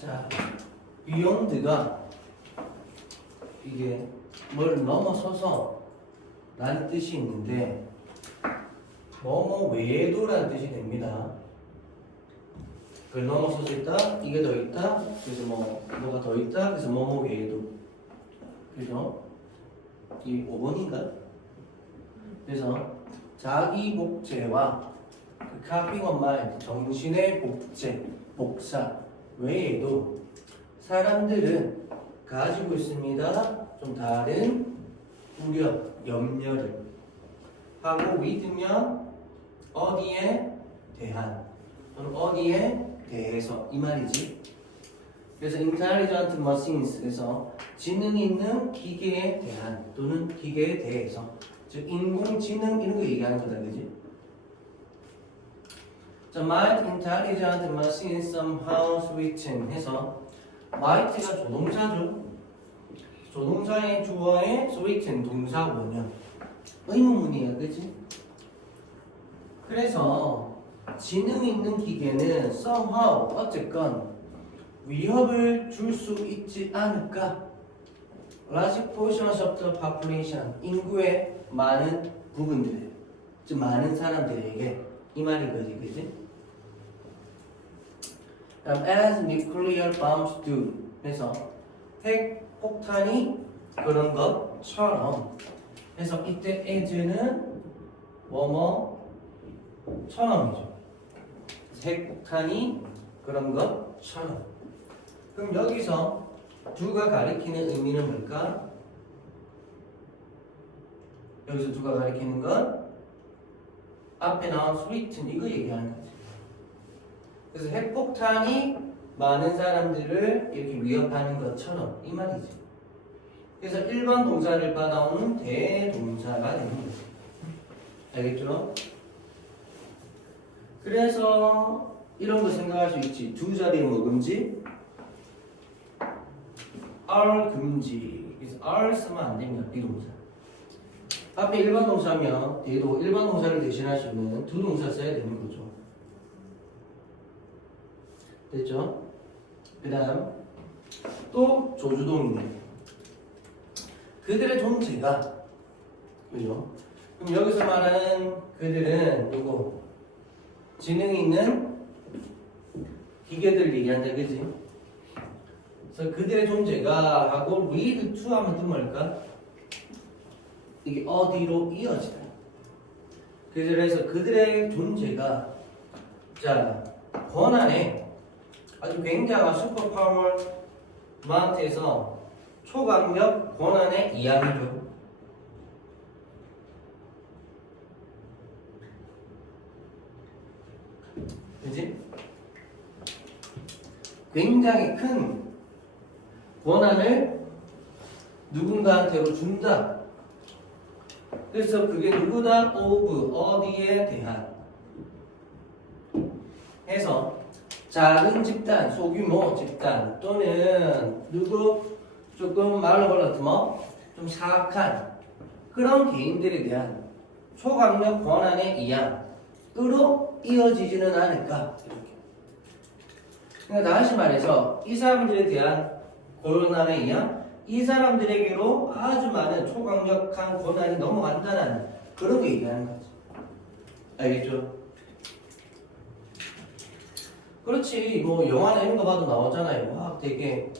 자, beyond가 이게 뭘 넘어서서 라는 뜻이 있는데 뭐뭐 외에도라는 뜻이 됩니다. 그걸 넘어서서 있다, 이게 더 있다, 그래서 뭐가 더 있다, 그래서 뭐뭐 외에도. 그래서 이 5번인가? 그래서 자기 복제와 그 copying of mind, 정신의 복제, 복사 외에도 사람들은 가지고 있습니다. 좀 다른 우려, 염려를 하고 믿으면 어디에 대한 또는 어디에 대해서 이 말이지. 그래서 intelligent machines, 그래서 지능 있는 기계에 대한 또는 기계에 대해서, 즉 인공지능 이런 거 얘기하는 거다, 그지? 자, might intelligent machines somehow switching 해서 might가 조동사죠. 조동사의 주어에 switching 동사 원형 의문문이야, 그지? 그래서 지능 있는 기계는 somehow 어쨌건 위협을 줄 수 있지 않을까? large portions of the population, 인구의 많은 부분들, 즉 많은 사람들에게 이 말인 거지, 그지? 그럼 as nuclear bombs do, 그래서 핵 폭탄이 그런 것처럼, 그래서 이때 as는 뭐뭐처럼이죠. 핵폭탄이 그런 것처럼. 그럼 여기서 두가 가리키는 의미는 뭘까? 여기서 두가 가리키는 건 앞에 나온 스위튼 이거 얘기하는 거지. 그래서 핵폭탄이 많은 사람들을 이렇게 위협하는 것처럼 이 말이지. 그래서 일반 동사를 받아오는 대동사가 되는 거지. 알겠죠? 그래서 이런 거 생각할 수 있지. 두 자리에 뭐 금지? are 금지. 그래서 are 쓰면 안 됩니다. 비동사. 앞에 일반 동사면 뒤에도 일반 동사를 대신할 수 있는 두 동사 써야 되는 거죠. 됐죠? 그 다음 또 조주동이네. 그들의 존재가, 그죠? 그럼 여기서 말하는 그들은 누구? 지능이 있는 기계들 얘기한다, 그지? 그래서 그들의 존재가 하고 lead to 하면 또 뭘까? 이게 어디로 이어지다. 그래서 그들의 존재가, 자, 권한에 아주 굉장한 슈퍼파워 마운트에서 초강력 권한의 이야기죠. 그지? 굉장히 큰 권한을 누군가한테로 준다. 그래서 그게 누구다? of, 어디에 대한 해서 작은 집단, 소규모 집단 또는 누구 조금 말로 걸었으면 좀 사악한 그런 개인들에 대한 초강력 권한의 이양으로 이어지지는 않을까. 이렇게. 그러니까 다시 말해서 이 사람들에 대한 권한의 이양, 이 사람들에게로 아주 많은 초강력한 권한이 넘어간다는 그런 거 얘기하는 거지. 알겠죠? 그렇지. 뭐 영화나 이런 거 봐도 나오잖아요. 막 되게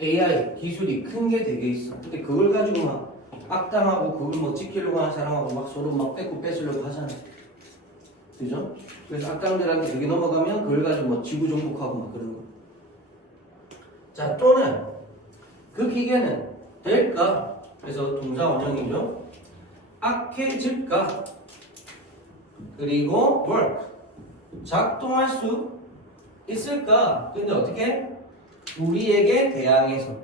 AI 기술이 큰 게 되게 있어. 근데 그걸 가지고 막 악당하고 그걸 뭐 지키려고 하는 사람하고 막 서로 막 뺏고 뺏으려고 하잖아. 그죠? 그래서 악당들한테 그게 넘어가면 그걸 가지고 뭐 지구 정복하고 막 그런 거. 자, 또는 그 기계는 될까? 그래서 동사 원형이죠. 악해질까? 그리고 work. 작동할 수 있을까? 근데 어떻게? 우리에게 대항해서.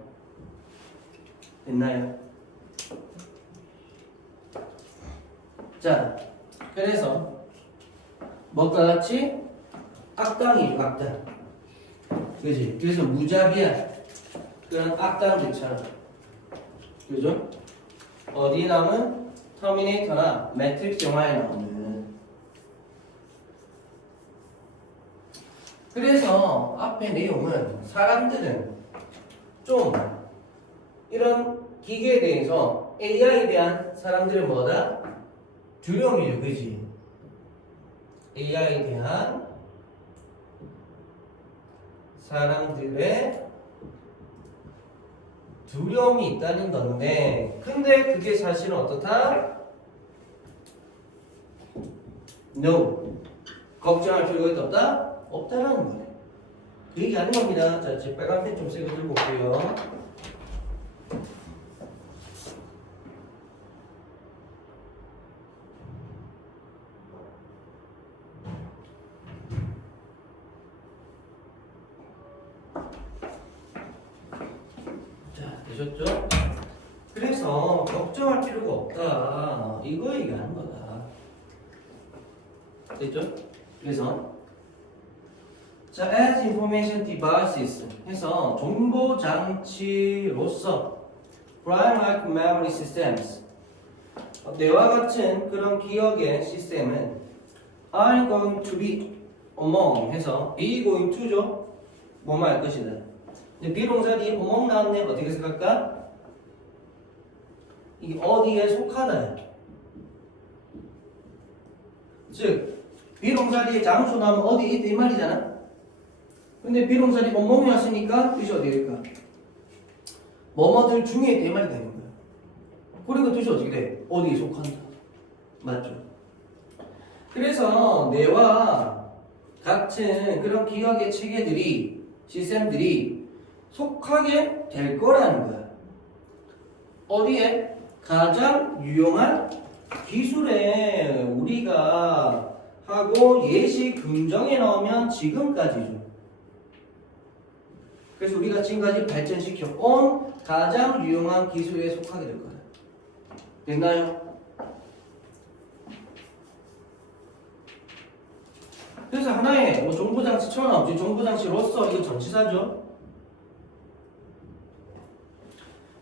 됐나요? 자, 그래서 뭐가 같이? 악당이죠, 악당. 그지? 그래서 무자비한 그런 악당들처럼. 그죠? 어디 나오는? 터미네이터나 매트릭스 영화에 나오는 그래서 앞에 내용은 사람들은 좀 이런 기계에 대해서 AI에 대한 사람들은 뭐다? 두려움이죠, 그지? AI에 대한 사람들의 두려움이 있다는 건데, 근데 그게 사실은 어떻다? No. 걱정할 필요가 없다? 없다라는 거예요. 그 얘기 아닌 겁니다. 자, 제 빨간 펜 좀 세게 들고 올게요. 자, 되셨죠? 그래서 걱정할 필요가 없다. 이거 얘기하는 거다. 됐죠? 그래서 자, as information devices 해서 정보 장치로서 prime like memory systems 뇌와 같은 그런 기억의 시스템은 are going to be among 해서 be going to죠. 뭐뭐 할 것이다. 근데 비동사 뒤에 among 나왔네. 어떻게 생각할까? 이게 어디에 속하다. 즉 비동사 뒤에 장소 나오면 어디에 있다 이 말이잖아. 근데 비동사 뒤에 among이 왔으니까 뜻이 어디에 있을까? 뭐뭐들 중에 있다 이 말이 되는 거야. 그리고 뜻이 어떻게 돼? 어디에 속한다. 맞죠? 그래서 뇌와 같은 그런 기억의 체계들이 시스템들이 속하게 될 거라는 거야. 어디에? 가장 유용한 기술에 우리가 하고 예시 긍정에 나오면 지금까지죠. 그래서 우리가 지금까지 발전시켜 온 가장 유용한 기술에 속하게 될 거야. 됐나요? 그래서 하나의 뭐 정보장치처럼 나오지. 정보장치로서 이거 전치사죠.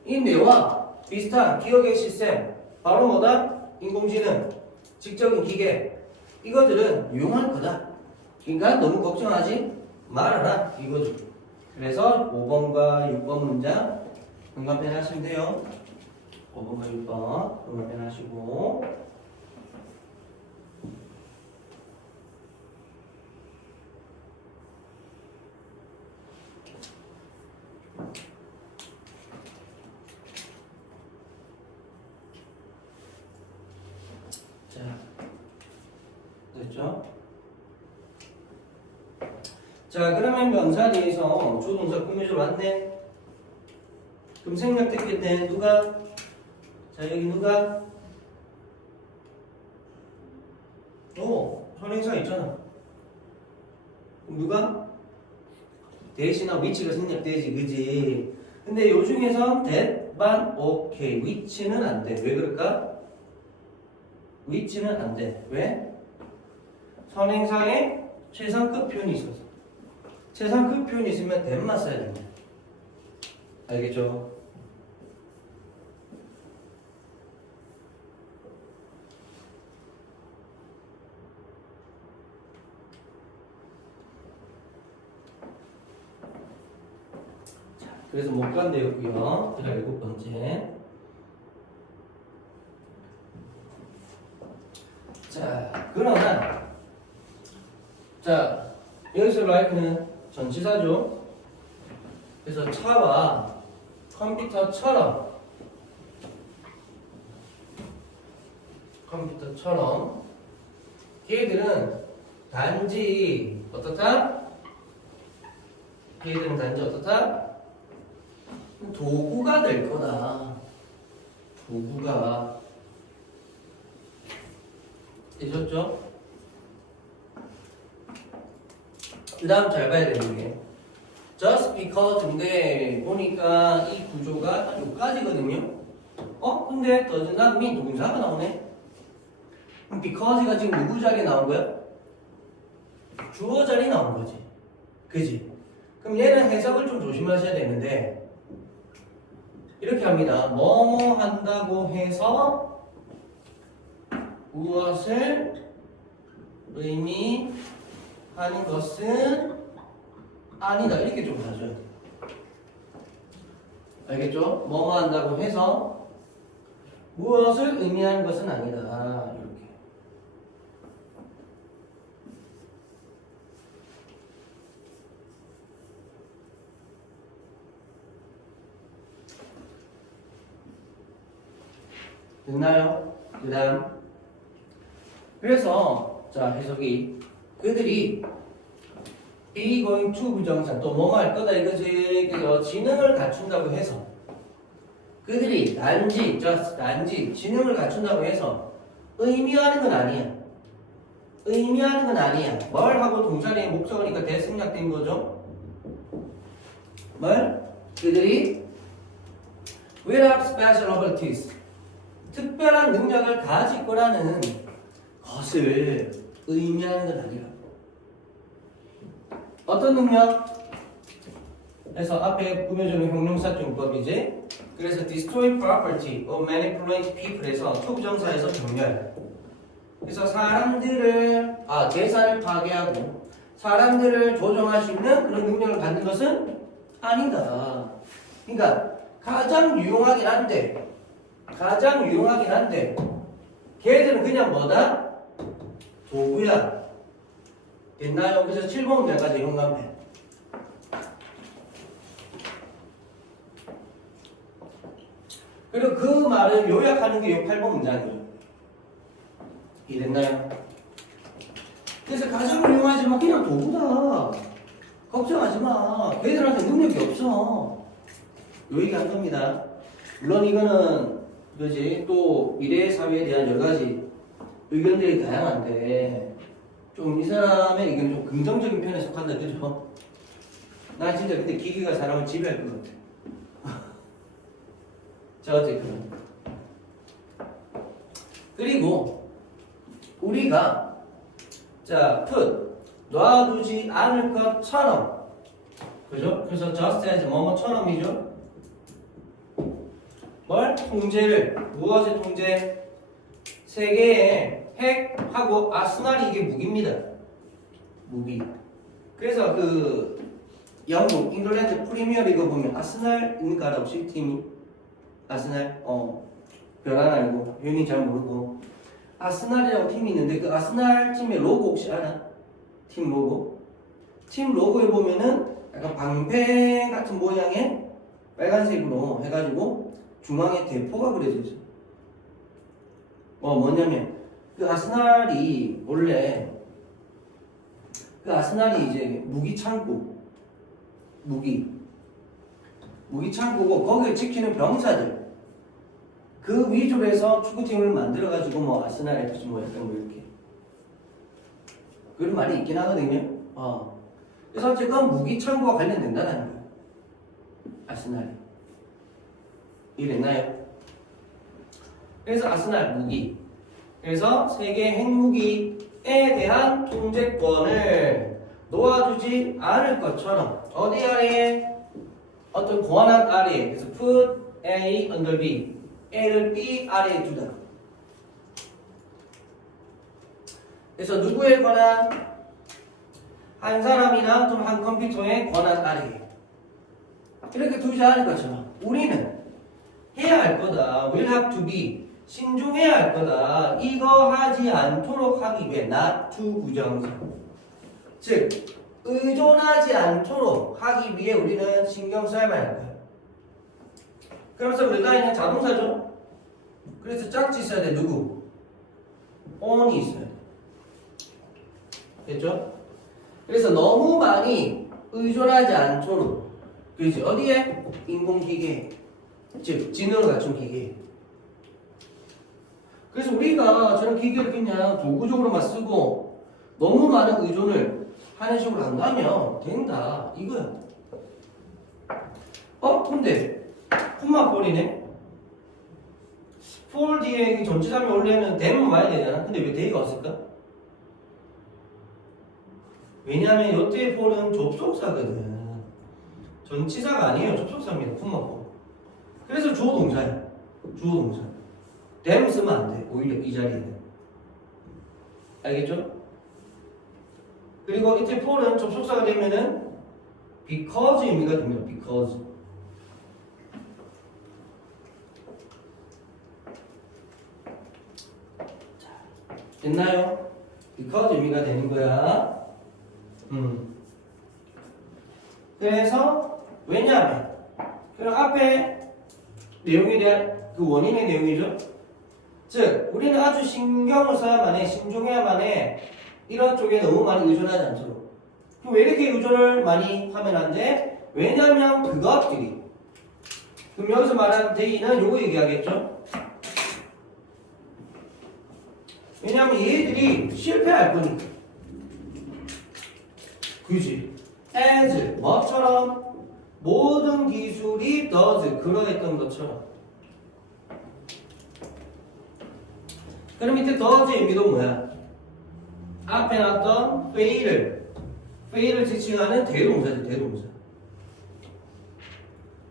이 뇌와 비슷한 기억의 시스템 바로 뭐다? 인공지능, 직접인 기계 이거들은 유용할 거다. 그러니까 너무 걱정하지 말아라 이거죠. 그래서 5번과 6번 문장 공감펜 하시면 돼요. 5번과 6번 공감펜 하시고 자, 됐죠? 자, 그러면 명사에 대해서 조동사 꾸며줘 왔네. 그럼 생략됐겠네. 누가? 자, 여기 누가? 선행사 있잖아. 그럼 누가? 대신하고 위치가 생략되지, 그지? 근데 요 중에선 that만 오케이. 위치는 안 돼. 왜 그럴까? 위치는 안 돼. 왜? 선행사에 최상급 표현이 있어서. 최상급 표현이 있으면 that만 써야 됩니다. 알겠죠? 자, 그래서 못 간대였고요. 제가 7번째. 자, 그러나 자, 여기서 like는 전치사죠. 그래서 차와 컴퓨터처럼 걔들은 단지 어떻다? 걔들은 단지 어떻다? 도구가 될 거다. 도구가 되셨죠? 그 다음 잘 봐야 되는 게 just because인데 보니까 이 구조가 딱 여기까지거든요. 근데 does not mean 동사가 나오네. 그럼 because가 지금 누구 자리에 나온 거야? 주어 자리에 나온 거지. 그지? 그럼 얘는 해석을 좀 조심하셔야 되는데 이렇게 합니다. 뭐뭐 한다고 해서 무엇을 의미하는 것은 아니다 이렇게 좀 봐줘야 돼. 알겠죠? 뭐뭐 한다고 해서 무엇을 의미하는 것은 아니다. 이렇게. 됐나요? 그래서 자 해석이 그들이 be going to 부정사 또 뭐뭐 할 거다 이거지. 그래서 지능을 갖춘다고 해서 그들이 단지 지능을 갖춘다고 해서 의미하는 건 아니야. 의미하는 건 아니야. 뭘 하고 동사의 목적어니까 대승약된 거죠. 뭘? 그들이 will have special abilities 특별한 능력을 가질 거라는 것을 의미하는 건 아니라 어떤 능력? 그래서 앞에 꾸며주는 형용사 용법이지. 그래서 destroy property or manipulate people에서 투부정사에서 정렬. 그래서 사람들을 재산을 파괴하고 사람들을 조종할 수 있는 그런 능력을 갖는 것은 아니다. 그러니까 가장 유용하긴 한데 걔들은 그냥 뭐다? 도구야. 됐나요? 그래서 7번 문제까지 용감해. 그리고 그 말을 요약하는 게 이 8번 문장이에요. 이해됐나요? 그래서 가장 유용하지만 그냥 도구다. 걱정하지 마. 걔들한테 능력이 없어. 요 얘기 한 겁니다. 물론 이거는 그지 또 미래 사회에 대한 여러 가지 의견들이 다양한데 좀 이 사람의 의견은 좀 긍정적인 편에 속한다, 그죠? 나 진짜 근데 기계가 사람을 지배할 것 같아. 자, 어쨌든 그리고 우리가 자, 놔두지 않을 것처럼 그죠? 그래서 just as 뭐뭐처럼이죠? 뭘? 통제를 무엇의 통제? 세계의 핵하고 아스날이 이게 무기입니다. 무기. 그래서 그 영국 잉글랜드 프리미어리그 보면 아스날 있는가 알아 혹시 팀이? 아스날? 별안 알고 윤이 잘 모르고 아스날이라고 팀이 있는데 그 아스날 팀의 로고 혹시 알아? 팀 로고? 팀 로고에 보면은 약간 방패 같은 모양의 빨간색으로 해가지고 중앙에 대포가 그려져 있어. 뭐냐면 그 아스날이 원래 그 아스날이 이제 무기 창고고 거기에 지키는 병사들 그 위주로 해서 축구팀을 만들어가지고 뭐 아스날 FC 뭐 약간 뭐 이렇게 그런 말이 있긴 하거든요. 그래서 어쨌건 무기 창고와 관련된다는 거예요. 아스날이. 이랬나요? 그래서 아스날 무기. 그래서 세계 핵무기에 대한 통제권을 놓아주지 않을 것처럼 어디 아래에? 어떤 권한 아래에. 그래서 put A under B. A를 B 아래에 두다. 그래서 누구의 권한? 한 사람이나 또는 한 컴퓨터의 권한 아래에. 이렇게 두지 않을 것처럼 우리는 해야 할 거다. will have to be. 신중해야 할 거다. 이거 하지 않도록 하기 위해 not to 부정사. 즉 의존하지 않도록 하기 위해 우리는 신경 써야만 할 거예요. 그러면서 rely는 자동사죠. 그래서 짝지 있어야 돼. 누구? on이 있어야 돼. 됐죠? 그래서 너무 많이 의존하지 않도록 그렇지. 어디에? 인공기계 즉 지능을 갖춘 기계. 그래서 우리가 저런 기계를 그냥 도구적으로만 쓰고 너무 많은 의존을 하는 식으로 안 가면 된다 이거야. 근데 콤마폴이네. 폴 뒤에 전치사면 원래는 대만 와야 되잖아. 근데 왜 대가 없을까? 왜냐하면 이때의 폴은 접속사거든. 전치사가 아니에요. 접속사입니다. 콤마폴. 그래서 주어 동사야. 주어 동사. 대로 쓰면 안 돼. 오히려 이 자리에는. 알겠죠? 그리고 이때 폴은 접속사가 되면은 because 의미가 됩니다. because. 자, 됐나요? because 의미가 되는 거야. 그래서 왜냐하면 그럼 앞에 내용에 대한 그 원인의 내용이죠. 즉 우리는 아주 신경을 써야만 해, 신중해야만 해. 이런 쪽에 너무 많이 의존하지 않도록. 그럼 왜 이렇게 의존을 많이 하면 안 돼? 왜냐면 그것들이. 그럼 여기서 말하는 they는 요거 얘기하겠죠. 왜냐면 얘들이 실패할 거니까. 그지? as 뭐처럼? 모든 기술이 does 그러했던 것처럼. 그럼 밑에 does의 의미도 뭐야? 앞에 나왔던 fail을 지칭하는 대동사지, 대동사.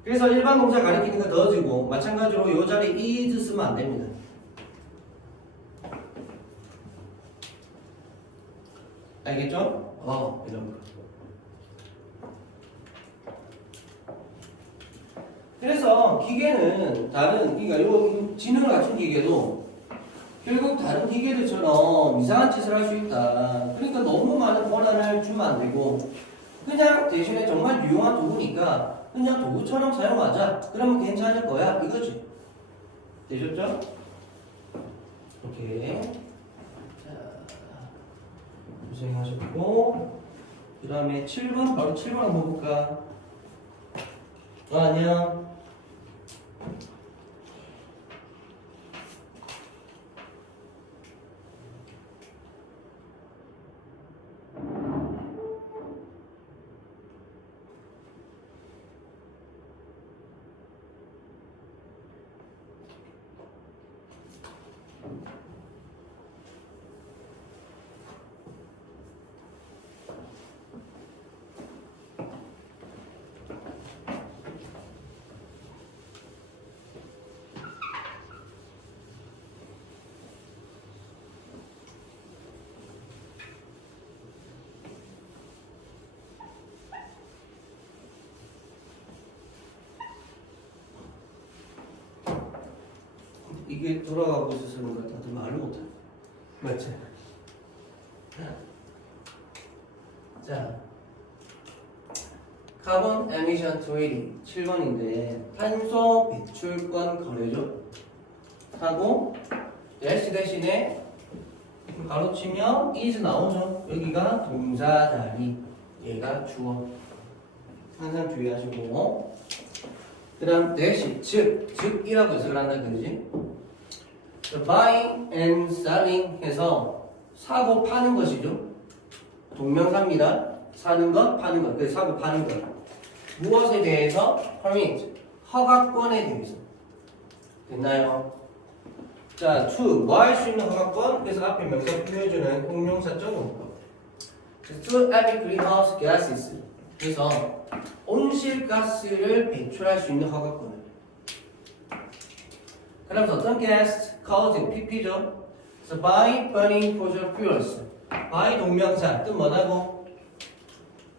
그래서 일반 동사 가리키니까 does고, 마찬가지로 이 자리에 is 쓰면 안 됩니다. 알겠죠? 이런 거. 그래서 기계는 그러니까 요 지능을 갖춘 기계도 결국 다른 기계들처럼 이상한 짓을 할 수 있다. 그러니까 너무 많은 권한을 주면 안 되고 그냥 대신에 정말 유용한 도구니까 그냥 도구처럼 사용하자. 그러면 괜찮을 거야. 이거지. 되셨죠? 오케이. 자, 고생하셨고 그 다음에 7번 바로 7번 한번 볼까? 안녕. 이게 돌아가고 있어서 그런가 다들 말을 못해. 맞지? 자, 카본 에미션 트레이딩 7번인데 탄소 배출권 거래죠. 하고 대신에 가로치면 is 나오죠. 여기가 동사 자리, 얘가 주어. 항상 주의하시고. 그 다음 대신 즉이라고 해석을 한다 그러지. buying and selling 해서 사고 파는 것이죠. 동명사입니다. 사는 것, 파는 것. 그래서 사고 파는 것. 무엇에 대해서? permit, 허가권에 대해서. 됐나요? 자, to, 뭐 할 수 있는 허가권? 그래서 앞에 명사 표현해주는 공명사적 용법. to emit greenhouse gases. 그래서 온실가스를 배출할 수 있는 허가권을. 그러면서 어떤 gas? causing, pp죠. 그래서 by burning fossil fuels. by 동명사, 뜻 뭐라고?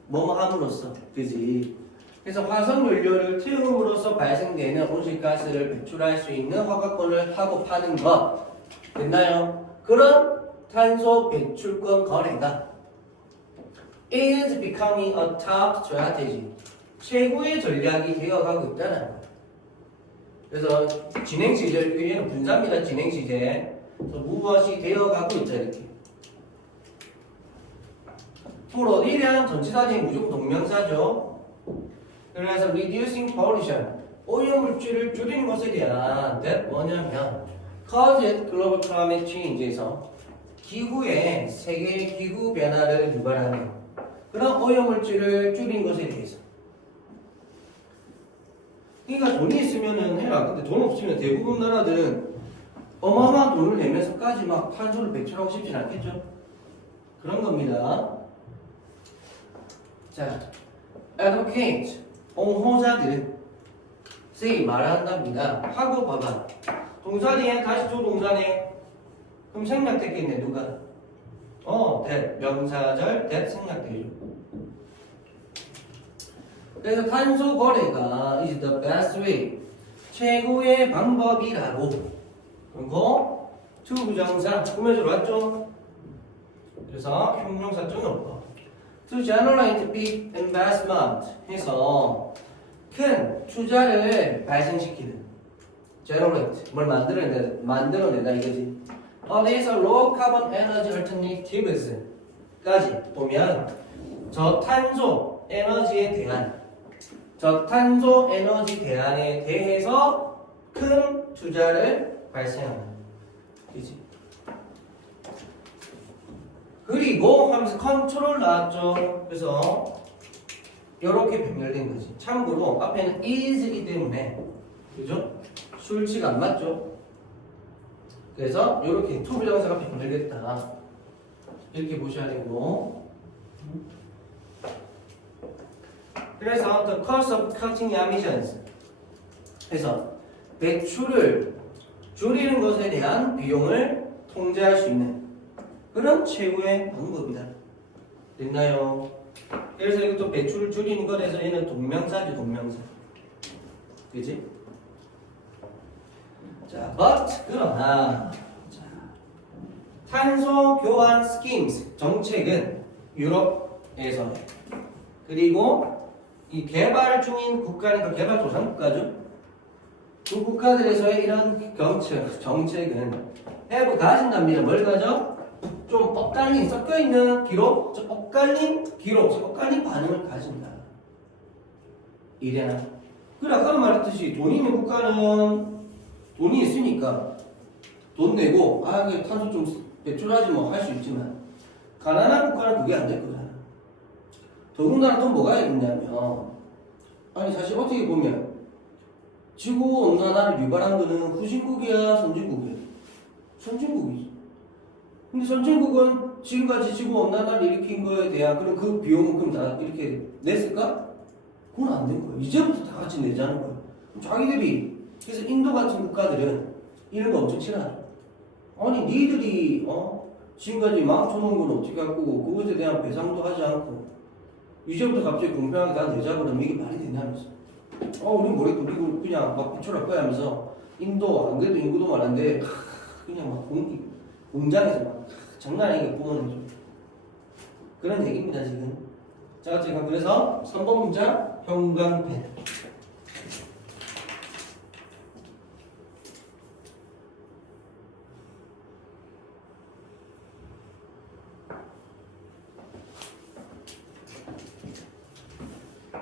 뭐뭐 함으로써. 그지? 그래서 화석 연료를 태움으로써 발생되는 온실가스를 배출할 수 있는 허가권을 하고 파는 것. 됐나요? 그런 탄소 배출권 거래가 is becoming a top strategy. 최고의 전략이 되어가고 있다는 거예요. 그래서 진행 시제, 얘는 분사입니다. 진행 시제. 그래서 무엇이 되어가고 있다 이렇게. for 어디에 대한 전치사지 무조건 동명사죠. 그래서 reducing pollution, 오염물질을 줄이는 것에 대한 that 뭐냐면 cause global climate change에서 기후의 세계 기후 변화를 유발하는 그런 오염물질을 줄인 것에 대해서. 그러니까 돈이 있으면은 해라. 근데 돈 없으면 대부분 나라들은 어마어마한 돈을 내면서까지 막 탄소를 배출하고 싶진 않겠죠. 그런 겁니다. 자, advocate, 옹호자들, say 말한답니다. 하고 봐봐. 동사 뒤에 다시 또 동사네. 그럼 생략됐겠네 누가? that 명사절 that 생략되죠. 그래서 탄소 거래가 is the best way. 최고의 방법이라고. 그리고 to 부정사 꾸며져 왔죠? 그래서 형용사점이 없고 to generate big investment 해서 큰 투자를 발생시키는 generate 뭘 만들어내다 이거지. 어디에서 low carbon energy alternatives 까지 보면 저탄소 에너지에 대안에 대해서 큰 투자를 발생하는 그지. 그리고 하면서 컨트롤 나왔죠. 그래서 이렇게 변별된 거지. 참고로 앞에는 is이기 때문에 그죠? 수일치가 안 맞죠. 그래서 이렇게 to 부정사가 변별됐다 이렇게 보셔야 되고. 그래서 the cost of cutting emissions 해서 배출을 줄이는 것에 대한 비용을 통제할 수 있는 그런 최고의 방법이다. 됐나요? 그래서 이것도 배출을 줄이는 것에서 얘는 동명사지 동명사. 그지? 자, but 그러나 자, 탄소 교환 스키임스 정책은 유럽에서 그리고 이 개발 중인 국가니까 개발도상국가죠. 그 국가들에서의 이런 정책은 have 가진답니다. 뭘 가져? 좀 엇갈린 섞여있는 기록, 엇갈린 반응을 가진다. 이래나. 그래 아까 말했듯이 돈 있는 국가는 돈이 있으니까 돈 내고 이게 탄소 좀 배출하지 뭐 할 수 있지만 가난한 국가는 그게 안 될 거잖아. 더군다나 또 뭐가 있냐면 아니 사실 어떻게 보면 지구온난화를 유발한 거는 후진국이야 선진국이야? 선진국이지. 근데 선진국은 지금까지 지구온난화를 일으킨 거에 대한 그럼 그 비용은 그럼 다 이렇게 냈을까? 그건 안 된 거야. 이제부터 다 같이 내자는 거야. 자기들이 그래서 인도 같은 국가들은 이런 거 엄청 싫어하죠. 아니 니들이 지금까지 망쳐놓은 건 어떻게 할 거고 그것에 대한 배상도 하지 않고 이제부터 갑자기 공평하게 다 내자 그러면 이게 말이 되냐면서 우린 뭐래도 우리 그냥 막 배출할 거야 하면서 인도 안 그래도 인구도 많은데 그냥 막 공장에서 막 장난 아니게 뿜어내죠. 그런 얘기입니다 지금. 자 제가 그래서 3번 문장 형광펜.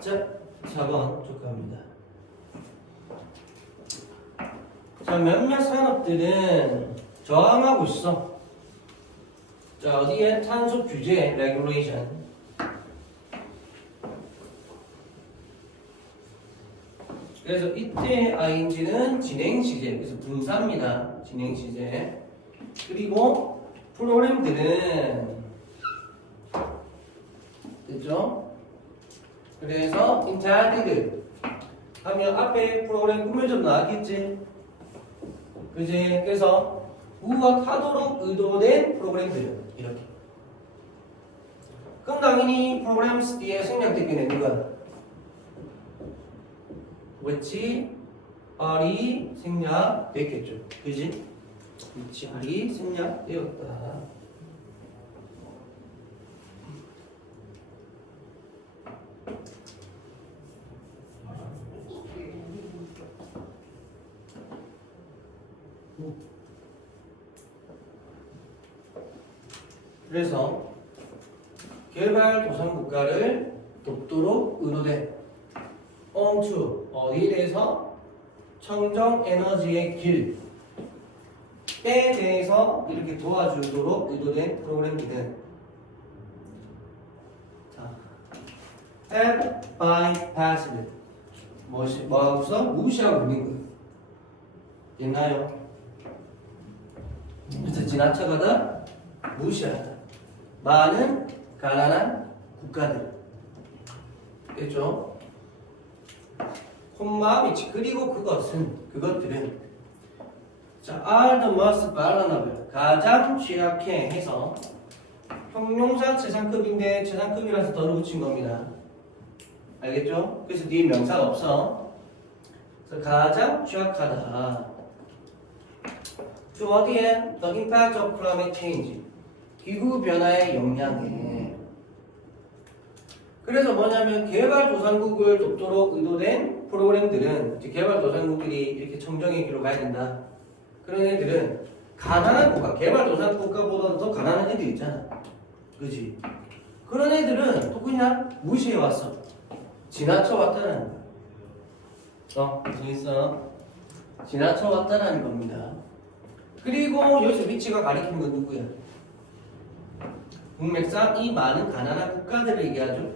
자 4번 쭉 갑니다. 자 몇몇 산업들은 저항하고 있어. 자 어디에 탄소 규제 레귤레이션. 그래서 이때 ing는 진행 시제. 그래서 분사입니다. 진행 시제. 그리고 프로그램들은 됐죠? 그래서 intended 하면 앞에 프로그램 꾸며져 나왔겠지. 그지? 그래서 우악하도록 의도된 프로그램들 이렇게. 그럼 당연히 programs 뒤에 생략되겠네. 누가? which are이 생략됐겠죠. 그지? which are이 생략되었다. 그래서 개발도상국가를 돕도록 의도된 onto 어디에 대해서 청정 에너지의 길에 대해서 이렇게 도와주도록 의도된 프로그램들은 자, have bypassed 뭐하고서 무시하고 있는 거예요. 됐나요? 그래서 지나쳐가다 무시하다. 많은 가난한 국가들. 됐죠? 콤마비치 그리고 그것들은 자, are the most vulnerable 가장 취약해 해서 형용사 최상급인데 최상급이라서 덜어 붙인 겁니다. 알겠죠? 그래서 뒤에 명사가 없어. 그래서 가장 취약하다. 또 어디에? The impact of climate change. 기후 변화의 영향에. 그래서 뭐냐면 개발도상국을 돕도록 의도된 프로그램들은 이제 개발도상국들이 이렇게 청정의 길로 가야 된다. 그런 애들은 가난한 국가, 개발도상 국가보다 더 가난한 애들 있잖아. 그지? 그런 애들은 또 그냥 무시해 왔어. 지나쳐 왔다라는 거야. 무슨 있어? 지나쳐 왔다라는 겁니다. 그리고 여기서 위치가 가리키는 건 누구야? 문맥상 이 많은 가난한 국가들을 얘기하죠.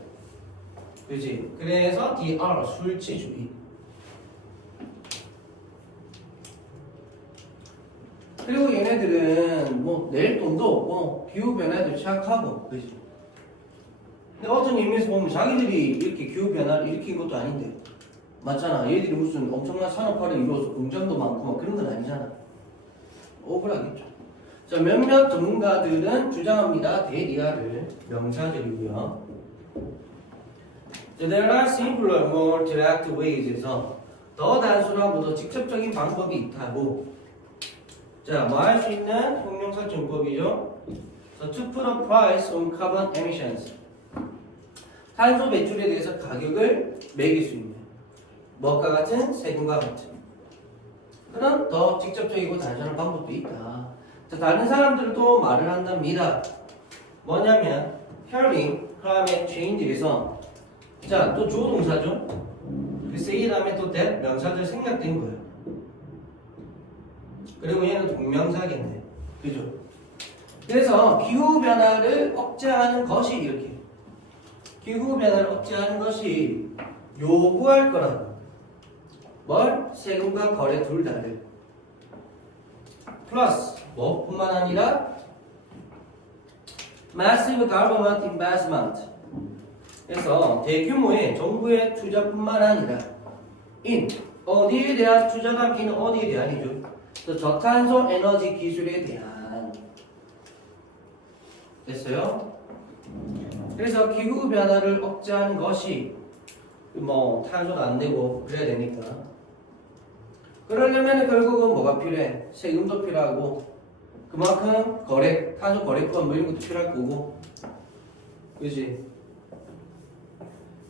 그지? 그래서 DR 술치주의. 그리고 얘네들은 뭐 낼 돈도 없고 기후 변화에도 취약하고, 그지? 근데 어떤 의미에서 보면 자기들이 이렇게 기후 변화를 일으킨 것도 아닌데, 맞잖아. 얘들이 무슨 엄청난 산업화를 이루어서 공장도 많고 막 그런 건 아니잖아. 억울하겠죠. 자, 몇몇 전문가들은 주장합니다. 대리아를 명사들이고요. There are simpler, more direct ways에서 더 단순하고 더 직접적인 방법이 있다고. 자, 뭐 할 수 있는 형용사정법이죠. So, to put a price on carbon emissions. 탄소 배출에 대해서 가격을 매길 수 있는 뭐가 같은 세금과 같은 그런 더 직접적이고 단순한 방법도 있다. 자, 다른 사람들도 말을 한답니다. 뭐냐면 curbing climate change에서 자, 또 주어 동사죠. 그래서 이 다음에 또 that 명사들 생략된 거예요. 그리고 얘는 동명사겠네. 그죠? 그래서 기후변화를 억제하는 것이 이렇게 기후변화를 억제하는 것이 요구할 거라고. 뭘? 세금과 거래 둘 다를. 플러스 뭐 뿐만 아니라 massive government investment. 그래서 대규모의 정부의 투자뿐만 아니라 in 어디에 대한 투자가 비는 어디에 대한이죠. 또 저탄소 에너지 기술에 대한. 됐어요? 그래서 기후 변화를 억제하는 것이 뭐 탄소도 안 내고 그래야 되니까. 그러려면 결국은 뭐가 필요해? 세금도 필요하고 그만큼 거래, 탄소 거래권 뭐 이런 것도 필요할 거고. 그지?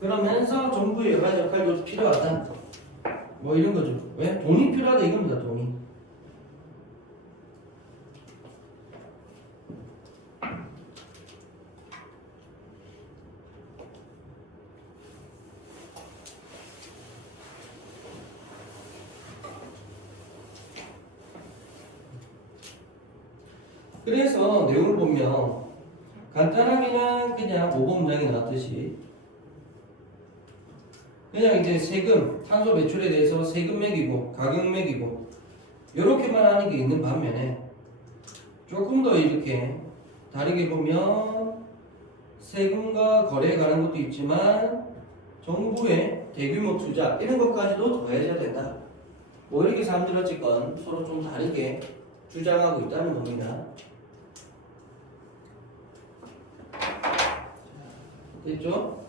그러면서 정부의 여러 가지 역할도 필요하다. 뭐 이런 거죠. 왜? 돈이 필요하다 이겁니다. 돈이. 그래서 내용을 보면 간단하게는 그냥 5번 문장에 나왔듯이 그냥 이제 세금, 탄소 배출에 대해서 세금 매기고 가격 매기고 이렇게만 하는 게 있는 반면에 조금 더 이렇게 다르게 보면 세금과 거래에 관한 것도 있지만 정부의 대규모 투자 이런 것까지도 더해져야 된다. 뭐 이렇게 사람들이 어쨌건 서로 좀 다르게 주장하고 있다는 겁니다. 됐죠?